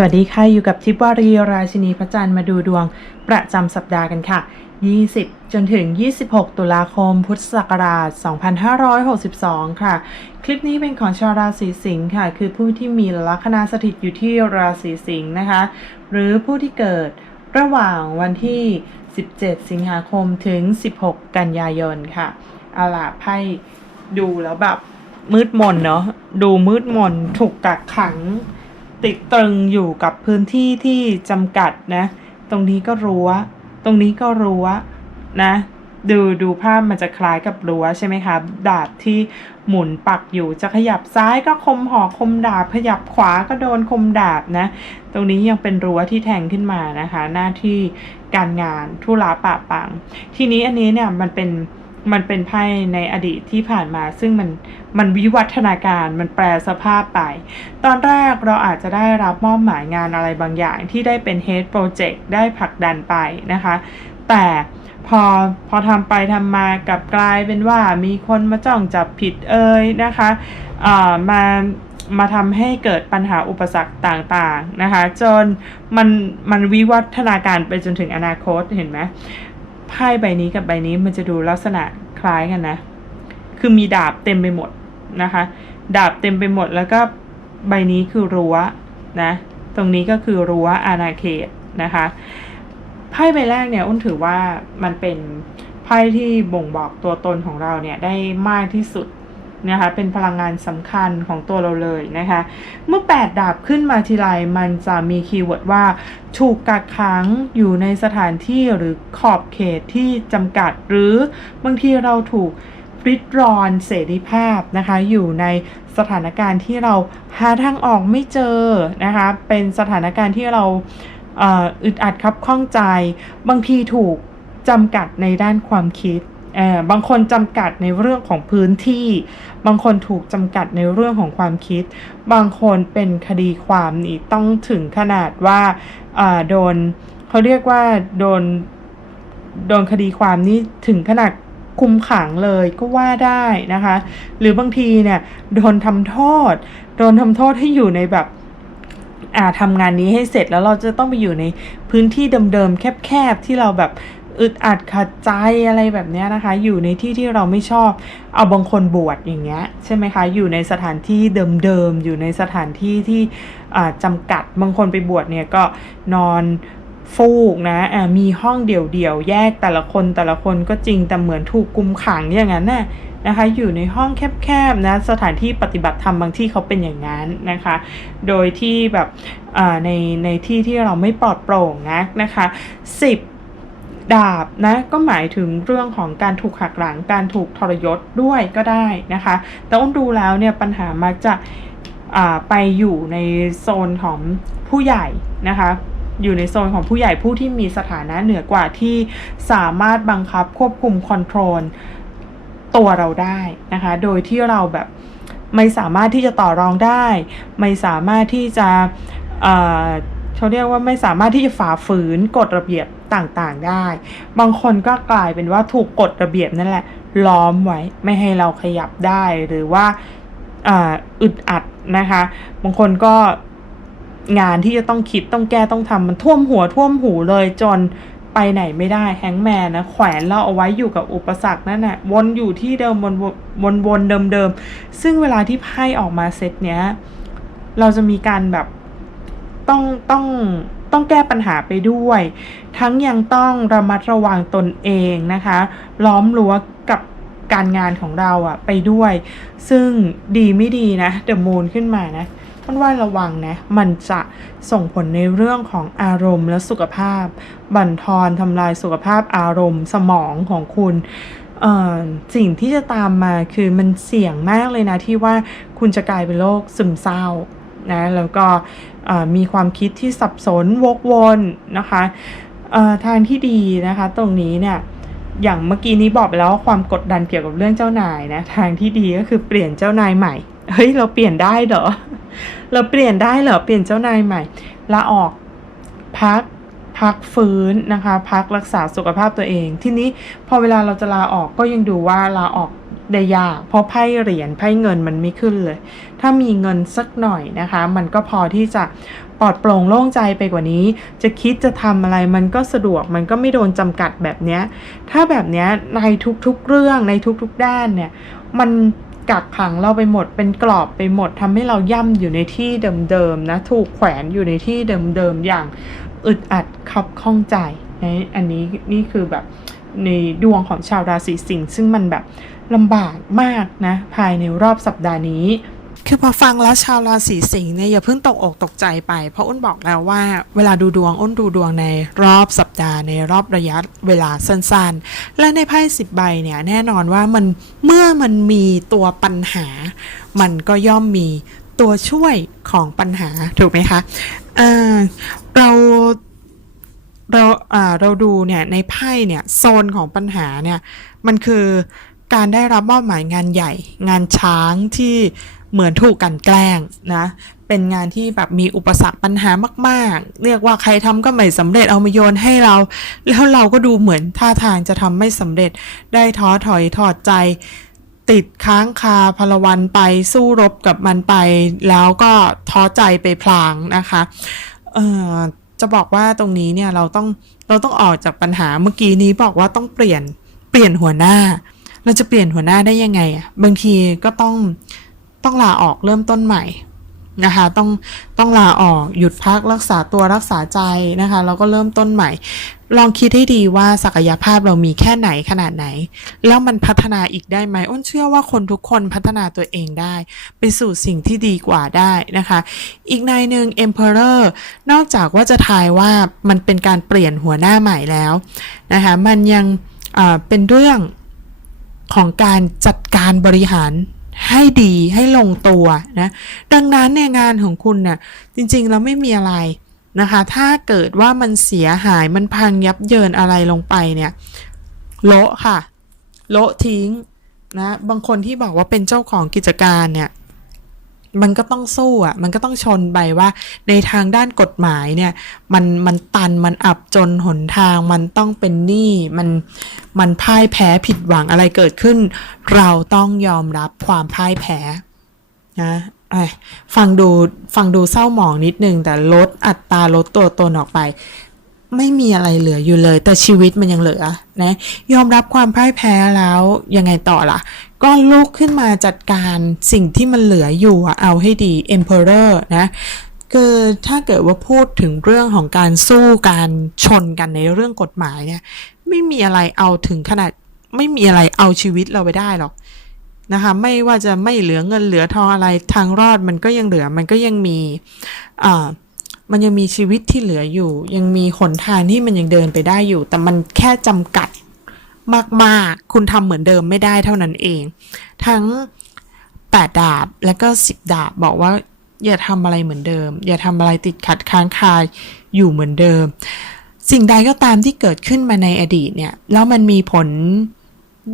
สวัสดีค่ะ อยู่กับทิพวารีราชินีพระจันทร์มาดูดวงประจำสัปดาห์กันค่ะ 20 จนถึง 26 ตุลาคม พุทธศักราช 2562 ค่ะ คลิปนี้เป็นของชาวราศีสิงค์ค่ะ คือผู้ที่มีลัคนาสถิตอยู่ที่ราศีสิงห์นะคะ หรือผู้ที่เกิดระหว่างวันที่ 17 สิงหาคมถึง 16 กันยายนค่ะเอาล่ะไพ่ดูแล้วแบบมืดมนเนาะ ดูมืดมนถูกกักขัง ติดตรึงอยู่กับพื้นที่ที่จำกัดนะ ตรงนี้ก็รั้ว ตรงนี้ก็รั้วนะ ดูดูภาพมันจะคล้ายกับรั้วใช่ไหมคะ ดาบที่หมุนปักอยู่จะขยับซ้ายก็คมหอกคมดาบ ขยับขวาก็โดนคมดาบนะ ตรงนี้ยังเป็นรั้วที่แทงขึ้นมานะคะ หน้าที่การงานทุระปะปัง ทีนี้อันนี้เนี่ยมันเป็น มันเป็นไพ่ในอดีตที่ผ่านมา ซึ่งมันมันวิวัฒนาการมันแปลสภาพไป ตอนแรกเราอาจจะได้รับมอบหมายงานอะไรบางอย่างที่ได้เป็น head project ได้ผลักดันไปนะคะ แต่พอพอทำไปทำมากับกลายเป็นว่ามีคนมาจ้องจับผิดเอ่ยนะคะอ่ามามาทำให้เกิดปัญหาอุปสรรคต่างๆนะคะ จนมันมันวิวัฒนาการไปจนถึงอนาคตเห็นไหม ไพ่ใบนี้กับใบนี้มันจะดูลักษณะคล้ายกันนะ คือมีดาบเต็มไปหมดนะคะ ดาบเต็มไปหมดแล้วก็ใบนี้คือรั้วนะ ตรงนี้ก็คือรั้วอาณาเขตนะคะไพ่ใบแรกเนี่ยอ้นถือว่ามันเป็นไพ่ที่บ่งบอกตัวตนของเราเนี่ยได้มากที่สุด นะคะเป็นพลังงานสำคัญของตัวเราเลยนะคะเมื่อ 8 ดาบขึ้นมาทีไรมันจะมีคีย์เวิร์ดว่า ถูกกักขังอยู่ในสถานที่หรือขอบเขตที่จำกัดหรือบางทีเราถูกริดรอนเสรีภาพนะคะอยู่ในสถานการณ์ที่เราหาทางออกไม่เจอนะคะเป็นสถานการณ์ที่เราอึดอัดครับข้องใจ บางทีถูกจำกัดในด้านความคิด บางคนจำกัดในเรื่องของพื้นที่ บางคนถูกจำกัดในเรื่องของความคิด บางคนเป็นคดีความนี่ต้องถึงขนาดว่าอ่าโดนเขาเรียกว่าโดนโดนคดีความนี่ถึงขนาดคุมขังเลยก็ว่าได้นะคะ หรือบางทีเนี่ยโดนทำโทษ โดนทำโทษให้อยู่ในแบบอ่าทำงานนี้ให้เสร็จแล้วเราจะต้องไปอยู่ในพื้นที่เดิมๆแคบๆที่เราแบบ อึดอัดขัดใจอะไรแบบนี้นะคะ อยู่ในที่ที่เราไม่ชอบ เอาบางคนบวชอย่างเงี้ยใช่ไหมคะ อยู่ในสถานที่เดิมๆ อยู่ในสถานที่ที่อ่าจำกัด บางคนไปบวชเนี่ยก็นอนฟูกนะอ่ามีห้องเดี่ยวๆ แยกแต่ละคนแต่ละคนก็จริงแต่เหมือนถูกกุมขังอย่างนั้นน่ะนะคะ อยู่ในห้องแคบๆนะ สถานที่ปฏิบัติธรรมบางที่เขาเป็นอย่างนั้นนะคะ โดยที่แบบอ่าในในที่ที่เราไม่ปลอดโปร่งนะนะคะสิบ ดาบนะก็หมายถึงเรื่องของการถูกหักหลังการถูกทรยศด้วยก็ได้นะคะ แต่อ้นดูแล้วเนี่ยปัญหามักจะไปอยู่ในโซนของผู้ใหญ่นะคะอยู่ในโซนของผู้ใหญ่ผู้ที่มีสถานะเหนือกว่าที่สามารถบังคับควบคุมคอนโทรลตัวเราได้นะคะ โดยที่เราแบบไม่สามารถที่จะต่อรองได้ ไม่สามารถที่จะเอ่อเขาเรียกว่าไม่สามารถที่จะฝ่าฝืนกฎระเบียบ ต่างๆได้ บางคนก็กลายเป็นว่าถูกกฎระเบียบนั่นแหละ ล้อมไว้ไม่ให้เราขยับได้หรือว่าอึดอัดนะคะ บางคนก็งานที่จะต้องคิดต้องแก้ต้องทำมันท่วมหัวท่วมหูเลยจนไปไหนไม่ได้แฮงแมนนะแขวนเราเอาไว้อยู่กับอุปสรรคนั่นแหละวนอยู่ที่เดิมวนวนวนเดิมเดิมๆซึ่งเวลาที่ไพ่ออกมาเซตเนี้ย เราจะมีการแบบต้องต้อง ต้องแก้ปัญหาไปด้วย ทั้งยังต้องระมัดระวังตนเองนะคะ ล้อมรั้วกับการงานของเราอะไปด้วย ซึ่งดีไม่ดีนะเดอะมูนขึ้นมานะต้นว่าระวังนะ มันจะส่งผลในเรื่องของอารมณ์และสุขภาพ บั่นทอนทำลายสุขภาพอารมณ์สมองของคุณเอ่อสิ่งที่จะตามมาคือมันเสี่ยงมากเลยนะที่ว่าคุณจะกลายเป็นโรคซึมเศร้า นะแล้วก็มีความคิดที่สับสนวกวนนะคะทางที่ดีนะคะ ตรงนี้เนี่ยอย่างเมื่อกี้นี้บอกไปแล้วว่าความกดดันเกี่ยวกับเรื่องเจ้านายนะทางที่ดีก็คือเปลี่ยนเจ้านายใหม่เฮ้ยเราเปลี่ยนได้เหรอเราเปลี่ยนได้เหรอเปลี่ยนเจ้านายใหม่ลาออกพักพักฟื้นนะคะ พักรักษาสุขภาพตัวเอง ทีนี้พอเวลาเราจะลาออกก็ยังดูว่าลาออก ได้ยาก เพราะไพ่เหรียญไพ่เงินมันไม่ขึ้นเลย ถ้ามีเงินสักหน่อยนะคะ มันก็พอที่จะปลอดโปร่งโล่งใจไปกว่านี้ จะคิดจะทำอะไรมันก็สะดวกมันก็ไม่โดนจำกัดแบบนี้ ถ้าแบบนี้ในทุกๆเรื่องในทุกๆด้านเนี่ยมันกักขังเราไปหมดเป็นกรอบไปหมดทำให้เราย่ำอยู่ในที่เดิมๆนะถูกแขวนอยู่ในที่เดิมๆอย่างอึดอัดคับข้องใจนะอันนี้นี่คือแบบ ในดวงของชาวราศีสิงห์ซึ่งมันแบบลำบากมากนะ ภายในรอบสัปดาห์นี้คือพอฟังแล้วชาวราศีสิงห์เนี่ยอย่าเพิ่งตกอกตกใจไป เพราะอ้นบอกแล้วว่าเวลาดูดวงอ้นดูดวงในรอบสัปดาห์ในรอบระยะเวลาสั้นๆ และในไพ่สิบใบเนี่ยแน่นอนว่ามันเมื่อมันมีตัวปัญหา มันก็ย่อมมีตัวช่วยของปัญหาถูกไหมคะอ่าเรา เราดูเนี่ยในไพ่เนี่ยโซนของปัญหาเนี่ยมันคือการได้รับมอบหมายงานใหญ่ งานช้างที่เหมือนถูกกันแกล้งนะเป็นงานที่แบบมีอุปสรรคปัญหามาก ๆ เรียกว่าใครทำก็ไม่สำเร็จเอามาโยนให้เรา แล้วเราก็ดูเหมือนท่าทางจะทำไม่สำเร็จได้ท้อถอยถอดใจ ติดค้างคาพลวันไปสู้รบกับมันไป แล้วก็ท้อใจไปพลางนะคะ เอ่อจะบอกว่าตรงนี้เนี่ยเราต้อง เราต้องออกจากปัญหาเมื่อกี้นี้บอกว่าต้องเปลี่ยนเปลี่ยนหัวหน้า เราจะเปลี่ยนหัวหน้าได้ยังไงอะบางทีก็ต้องต้องลาออกเริ่มต้นใหม่ นะคะต้องต้องลาออกหยุดพักรักษาตัวรักษาใจนะคะแล้วก็เริ่มต้นใหม่ ลองคิดให้ดีว่าศักยภาพเรามีแค่ไหนขนาดไหน แล้วมันพัฒนาอีกได้ไหมอ้นเชื่อว่าคนทุกคนพัฒนาตัวเองได้ ไปสู่สิ่งที่ดีกว่าได้นะคะ อีกในหนึ่ง Emperor นอกจากว่าจะทายว่ามันเป็นการเปลี่ยนหัวหน้าใหม่แล้วนะคะมันยังเป็นเรื่องของการจัดการบริหาร ให้ดีให้ลงตัวนะดังนั้นเนี่ยงานของคุณน่ะจริงๆเราไม่มีอะไรนะคะ ถ้าเกิดว่ามันเสียหายมันพังยับเยินอะไรลงไปเนี่ยโละค่ะโละทิ้งนะบางคนที่บอกว่าเป็นเจ้าของกิจการเนี่ย มันก็ต้องสู้อะ มันก็ต้องชนไปว่า ในทางด้านกฎหมายเนี่ย มันมันตันมันอับจนหนทาง มันต้องเป็นหนี้มันมันพ่ายแพ้ผิดหวังอะไรเกิดขึ้น เราต้องยอมรับความพ่ายแพ้นะไอ้ฟังดูฟังดูเศร้าหมองนิดนึงแต่ลดอัตราลดตัวตนออกไป ไม่มีอะไรเหลืออยู่เลย แต่ชีวิตมันยังเหลือนะยอมรับความพ่ายแพ้แล้วยังไงต่อล่ะ ก็ลุกขึ้นมาจัดการสิ่งที่มันเหลืออยู่เอาให้ดี Emperor นะคือถ้าเกิดว่าพูดถึงเรื่องของการสู้การชนกันในเรื่องกฎหมายเนี่ย ไม่มีอะไรเอาถึงขนาดไม่มีอะไรเอาชีวิตเราไปได้หรอกนะคะไม่ว่าจะไม่เหลือเงินเหลือทองอะไรทางรอดมันก็ยังเหลือมันก็ยังมีอ่า มันยังมีชีวิตที่เหลืออยู่ ยังมีหนทางที่มันยังเดินไปได้อยู่ แต่มันแค่จำกัดมากๆ คุณทำเหมือนเดิมไม่ได้เท่านั้นเอง ทั้ง8ดดาบและก็10ดาบบอกว่า อย่าทำอะไรเหมือนเดิม อย่าทำอะไรติดขัดค้างคาอยู่เหมือนเดิม สิ่งใดก็ตามที่เกิดขึ้นมาในอดีตเนี่ย แล้วมันมีผล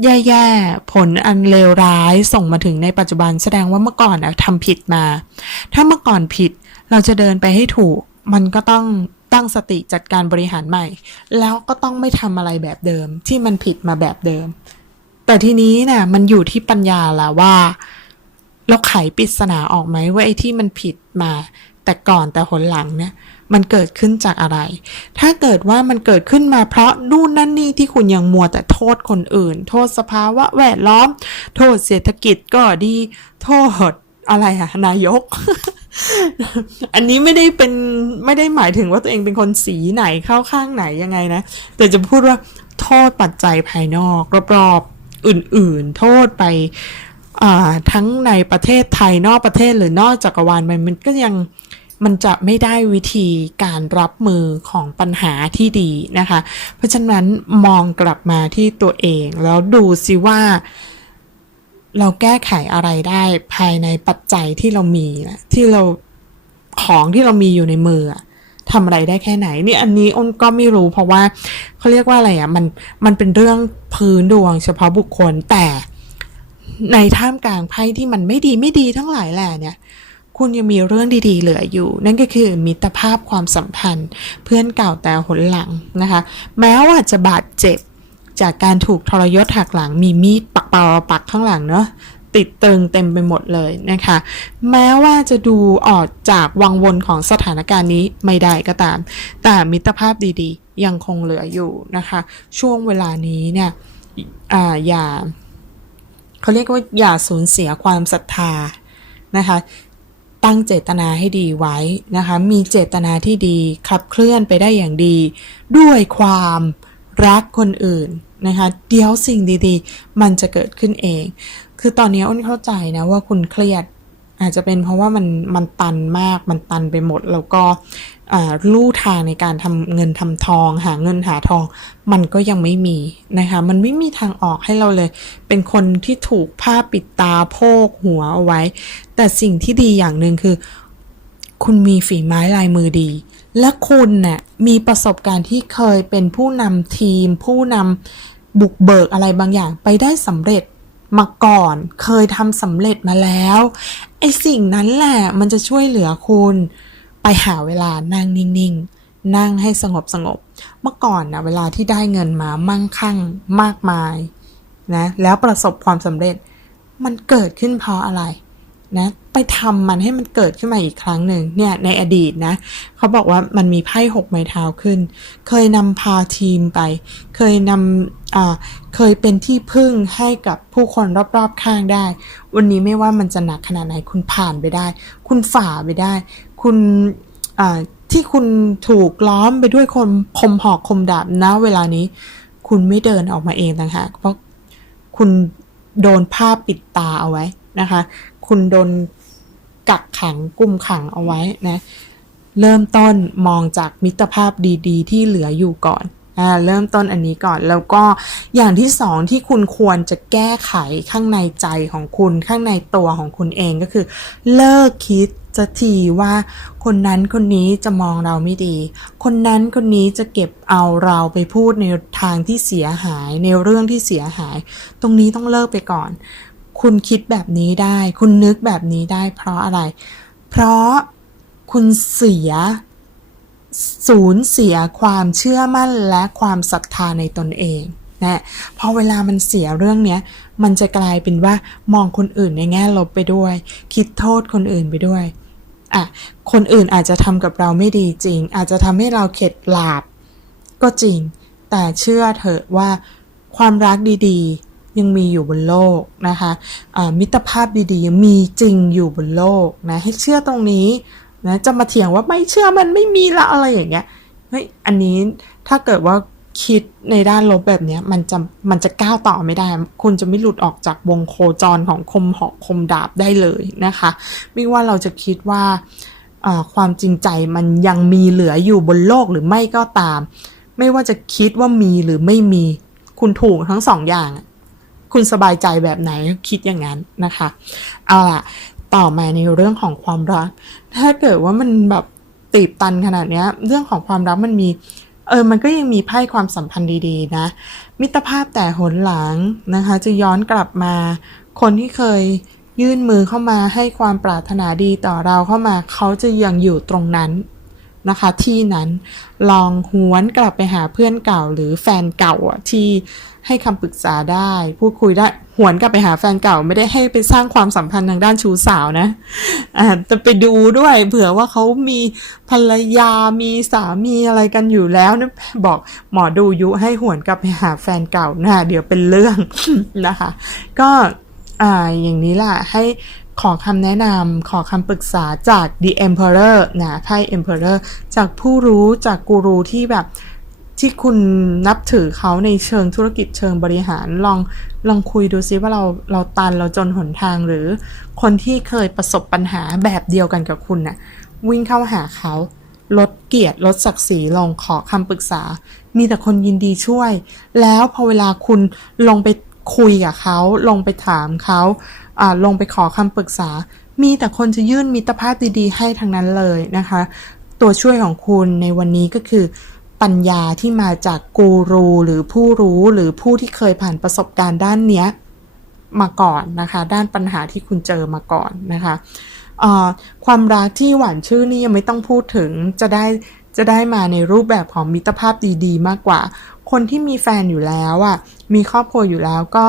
แย่ๆ ผลอันเลวร้ายส่งมาถึงในปัจจุบันแสดงว่าเมื่อก่อนนะทำผิดมา ถ้าเมื่อก่อนผิด เราจะเดินไปให้ถูก มันก็ต้องตั้งสติจัดการบริหารใหม่ แล้วก็ต้องไม่ทำอะไรแบบเดิมที่มันผิดมาแบบเดิม แต่ทีนี้นี่ยมันอยู่ที่ปัญญาแล้วว่าเราไขปริศนาออกไหมว่าไอ้ที่มันผิดมา แต่ก่อนแต่หนหลังเนี่ย มันเกิดขึ้นจากอะไร ถ้าเกิดว่ามันเกิดขึ้นมาเพราะนู่นนั่นนี่ที่คุณยังมัวแต่โทษคนอื่น โทษสภาวะแวดล้อม โทษเศรษฐกิจก็ดี โทษอะไรอะนายก อันนี้ไม่ได้เป็นไม่ได้หมายถึงว่าตัวเองเป็นคนสีไหนเข้าข้างไหนยังไงนะ แต่จะพูดว่าโทษปัจจัยภายนอกรอบๆอื่นๆ โทษไปทั้งในประเทศไทยนอกประเทศหรือนอกจักรวาลมันมันก็ยังมันจะไม่ได้วิธีการรับมือของปัญหาที่ดีนะคะ เพราะฉะนั้นมองกลับมาที่ตัวเองแล้วดูสิว่า เราแก้ไขอะไรได้ภายในปัจจัยที่เรามีนะที่เราของที่เรามีอยู่ในมือทำอะไรได้แค่ไหนนี่อันนี้อ้นก็ไม่รู้เพราะว่าเขาเรียกว่าอะไรอะ่ะมันมันเป็นเรื่องพื้นดวงเฉพาะบุคคลแต่ในท่ามกลางไพ่ที่มันไม่ดีไม่ดีทั้งหลายแหล่เนี่ยคุณยังมีเรื่องดีๆ เหลืออยู่ นั่นก็คือมิตรภาพความสัมพันธ์ เพื่อนเก่าแต่หนหลังนะคะ แม้ว่าจะบาดเจ็บ จากการถูกทรยศหักหลังมีมีดปักเปาปักข้างหลังเนาะติดตึงเต็มไปหมดเลยนะคะ แม้ว่าจะดูออกจากวังวนของสถานการณ์นี้ไม่ได้ก็ตาม แต่มิตรภาพดีๆ ยังคงเหลืออยู่นะคะ ช่วงเวลานี้เนี่ยอ่าอย่าเขาเรียกว่าอย่าสูญเสียความศรัทธานะคะตั้งเจตนาให้ดีไว้นะคะ มีเจตนาที่ดีขับเคลื่อนไปได้อย่างดี ด้วยความ รักคนอื่นนะคะเดี๋ยวสิ่งดีๆ มันจะเกิดขึ้นเอง คือตอนนี้อ้นเข้าใจนะว่าคุณเครียด อาจจะเป็นเพราะว่ามันมันตันมากมันตันไปหมด แล้วก็ลู่ทางในการทำเงินทำทอง หาเงินหาทอง มันก็ยังไม่มีนะคะมันไม่มีทางออกให้เราเลย เป็นคนที่ถูกผ้าปิดตาโพกหัวเอาไว้ แต่สิ่งที่ดีอย่างหนึ่งคือ คุณมีฝีไม้ลายมือดี และคุณเน่ะมีประสบการณ์ที่เคยเป็นผู้นำทีม ผู้นำบุกเบิกอะไรบางอย่างไปได้สำเร็จมาก่อน เคยทำสำเร็จมาแล้ว ไอ้สิ่งนั้นแหละมันจะช่วยเหลือคุณ ไปหาเวลานั่งนิ่งๆ นั่งให้สงบสงบ เมื่อก่อนนะเวลาที่ได้เงินมามั่งคั่งมากมายนะแล้วประสบความสำเร็จมันเกิดขึ้นเพราะอะไร นะไปทำมันให้มันเกิดขึ้นมาอีกครั้งหนึ่งเนี่ยในอดีตนะเขาบอกว่ามันมีไพ่หกไม้เท้าขึ้น เคยนำพาทีมไป เคยนำอ่าเคยเป็นที่พึ่งให้กับผู้คนรอบๆข้างได้ วันนี้ไม่ว่ามันจะหนักขนาดไหนคุณผ่านไปได้ คุณฝ่าไปได้ คุณอ่าที่คุณถูกล้อมไปด้วยคนคมหอกคมดาบนะเวลานี้ คุณไม่เดินออกมาเองต่างหากเพราะคุณโดนผ้าปิดตาเอาไว้ นะคะ คุณโดนกักขังกุมขังเอาไว้นะเริ่มต้นมองจากมิตรภาพดีๆ ที่เหลืออยู่ก่อนอ่าเริ่มต้นอันนี้ก่อนแล้วก็อย่างที่สองที่คุณควรจะแก้ไขข้างในใจของคุณข้างในตัวของคุณเองก็คือ เลิกคิดจะทีว่าคนนั้นคนนี้จะมองเราไม่ดี คนนั้นคนนี้จะเก็บเอาเราไปพูดในทางที่เสียหายในเรื่องที่เสียหาย ตรงนี้ต้องเลิกไปก่อน คุณคิดแบบนี้ได้ คุณนึกแบบนี้ได้ เพราะอะไร เพราะคุณเสียสูญเสียความเชื่อมั่นและความศรัทธาในตนเองนะพอเวลามันเสียเรื่องเนี้ย มันจะกลายเป็นว่ามองคนอื่นในแง่ลบไปด้วย คิดโทษคนอื่นไปด้วยอะคนอื่นอาจจะทำกับเราไม่ดีจริง อาจจะทำให้เราเข็ดหลาบก็จริง แต่เชื่อเถอะว่าความรักดีๆ ยังมีอยู่บนโลกนะคะะมิตรภาพดีๆยังมีจริงอยู่บนโลกนะให้เชื่อตรงนี้นะจะมาเถียงว่าไม่เชื่อมันไม่มีละอะไรอย่างเงี้ยเฮ้ยอันนี้ถ้าเกิดว่าคิดในด้านลบแบบเนี้ยมันจะมันจะก้าวต่อไม่ได้ คุณจะไม่หลุดออกจากวงโคจรของคมหอกคมดาบได้เลยนะคะ ไม่ว่าเราจะคิดว่าความจริงใจมันยังมีเหลืออยู่บนโลกหรือไม่ก็ตาม ไม่ว่าจะคิดว่ามีหรือไม่มี คุณถูกทั้งสองอย่าง คุณสบายใจแบบไหนคิดอย่างนั้นนะคะเอาล่ะต่อมาในเรื่องของความรัก ถ้าเกิดว่ามันแบบตีบตันขนาดเนี้ย เรื่องของความรักมันมีเออ มันก็ยังมีไพ่ความสัมพันธ์ดีๆ นะ มิตรภาพแต่หนหลังนะคะ จะย้อนกลับมา คนที่เคยยื่นมือเข้ามาให้ความปรารถนาดีต่อเราเข้ามา เขาจะยังอยู่ตรงนั้น นะคะ ที่นั้นลองหวนกลับไปหาเพื่อนเก่าหรือแฟนเก่าที่ให้คำปรึกษาได้ พูดคุยได้หวนกลับไปหาแฟนเก่าไม่ได้ให้ไปสร้างความสัมพันธ์ทางด้านชู้สาวนะอ่าจะไปดูด้วยเผื่อว่าเขามีภรรยามีสามีอะไรกันอยู่แล้วนะบอกหมอดูยุให้หวนกลับไปหาแฟนเก่านะเดี๋ยวเป็นเรื่องนะคะ ก็อ่าอย่างนี้ล่ะให้ ขอคำแนะนำขอคำปรึกษาจาก The Emperor นะไพ่ Emperor จากผู้รู้จากกูรูที่แบบที่คุณนับถือเขาในเชิงธุรกิจเชิงบริหารลองลองคุยดูซิว่าเราเราตันเราจนหนทางหรือ คนที่เคยประสบปัญหาแบบเดียวกันกับคุณน่ะวิ่งเข้าหาเขาลดเกียรติลดศักดิ์ศรีลงขอคำปรึกษา มีแต่คนยินดีช่วย แล้วพอเวลาคุณลงไปคุยกับเขาลงไปถามเขา ลงไปขอคำปรึกษา มีแต่คนจะยื่นมิตรภาพดีๆ ให้ทั้งนั้นเลยนะคะ ตัวช่วยของคุณในวันนี้ก็คือ ปัญญาที่มาจากกูรูหรือผู้รู้หรือผู้ที่เคยผ่านประสบการณ์ด้านเนี้ยมาก่อนนะคะ ด้านปัญหาที่คุณเจอมาก่อนนะคะความรักที่หวานชื่อนี่ยังไม่ต้องพูดถึงจะได้จะได้มาในรูปแบบของมิตรภาพดีๆ มากกว่า คนที่มีแฟนอยู่แล้วอะมีครอบครัวอยู่แล้วก็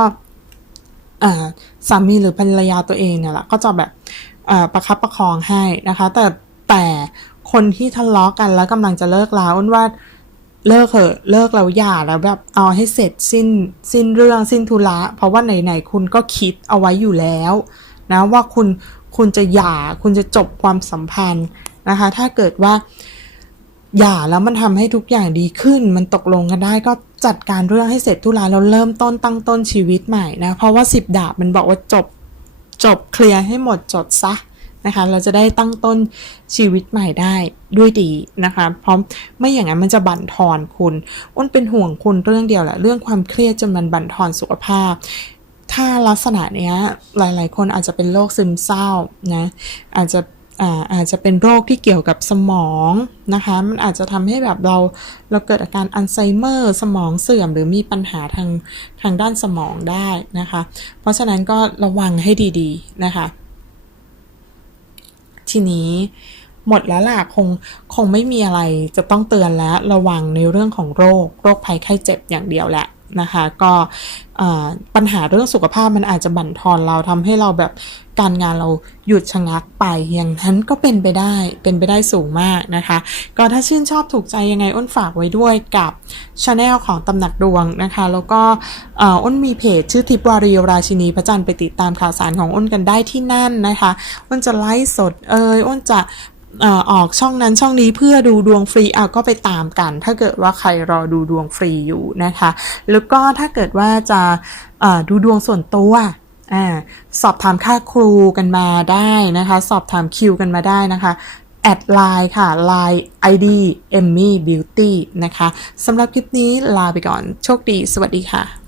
สามีหรือภรรยาตัวเองเนี่ยแหละก็จะแบบประคับประคองให้นะคะ แต่แต่คนที่ทะเลาะกันแล้วกำลังจะเลิกลาอ้นว่าเลิกเถอะเลิกแล้วอย่าแล้วแบบเอาให้เสร็จสิ้นสิ้นเรื่องสิ้นธุระเพราะว่าไหนๆคุณก็คิดเอาไว้อยู่แล้วนะว่าคุณคุณจะหย่าคุณจะจบความสัมพันธ์นะคะ ถ้าเกิดว่าหย่าแล้วมันทำให้ทุกอย่างดีขึ้น มันตกลงกันได้ก็ จัดการเรื่องให้เสร็จทุลาแล้วเริ่มต้นตั้งต้นชีวิตใหม่นะ เพราะว่าสิบดาบมันบอกว่าจบจบเคลียร์ให้หมดจดซะนะคะ เราจะได้ตั้งต้นชีวิตใหม่ได้ด้วยดีนะคะ เพราะไม่อย่างนั้นมันจะบั่นทอนคุณอ้นเป็นห่วงคุณเรื่องเดียวแหละเรื่องความเครียดจนมันบั่นทอนสุขภาพ ถ้าลักษณะเนี้ยหลาย ๆ คนอาจจะเป็นโรคซึมเศร้านะอาจจะ อาอาจจะเป็นโรคที่เกี่ยวกับสมองนะคะ มันอาจจะทำให้แบบเราเราเกิดอาการอัลไซเมอร์สมองเสื่อม หรือมีปัญหาทางทางด้านสมองได้นะคะ เพราะฉะนั้นก็ระวังให้ดีๆนะคะ ทีนี้หมดแล้วล่ะคงคงไม่มีอะไรจะต้องเตือนแล้วระวังในเรื่องของโรค โรคภัยไข้เจ็บอย่างเดียวแหละนะคะ ก็ปัญหาเรื่องสุขภาพมันอาจจะบั่นทอนเราทำให้เราแบบ การงานเราหยุดชะงักไปอย่างนั้นก็เป็นไปได้เป็นไปได้สูงมากนะคะ ก็ถ้าชื่นชอบถูกใจยังไงอ้นฝากไว้ด้วยกับช anel ของตำหนักดวงนะคะ แล้วก็อ้นมีเพจชื่อทิพวารีราชินีพระจันทร์ไปติดตามข่าวสารของอ้นกันได้ที่นั่นนะคะอ้นจะไลฟ์สดเอยอ้นจะออกช่องนั้นช่องนี้เพื่อดูดวงฟรีอะก็ไปตามกัน ถ้าเกิดว่าใครรอดูดวงฟรีอยู่นะคะ แล้วก็ถ้าเกิดว่าจะดูดวงส่วนตัว อ่าสอบถามค่าครูกันมาได้นะคะ สอบถามคิวกันมาได้นะคะแอดไลน์ค่ะ Line ID Emmy Beauty นะคะสำหรับคลิปนี้ลาไปก่อน โชคดี สวัสดีค่ะ